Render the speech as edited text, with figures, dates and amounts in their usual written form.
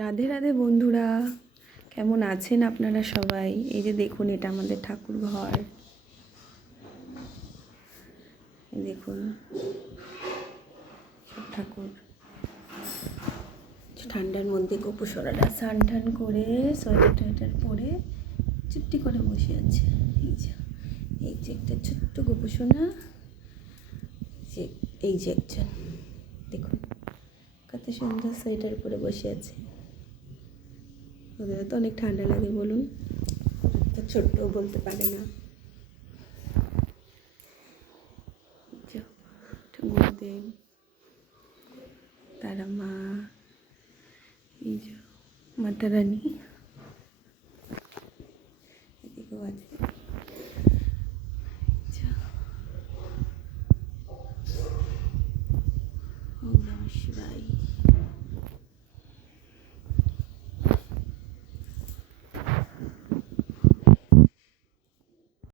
রাধে রাধে বন্ধুরা, কেমন আছেন আপনারা সবাই? এই যে দেখুন, এটা আমাদের ঠাকুর ঘর। দেখুন সব ঠাকুর। ঠান্ডার মধ্যে গোপুসোনারা স্নান টান করে সোয়েটার টোয়েটার পরে চুপটি করে বসে আছে। এই যে একটা ছোট্ট গোপুসোনা, যে এই যে একজন, দেখুন কত সুন্দর সোয়েটার পরে বসে আছে। ওদের তো অনেক ঠান্ডা লাগে, বলুন, তো ছোট্ট বলতে পারে না। গুরুদেব, তারা মা, এই যে মাতা রানী, এদিকেও আছে।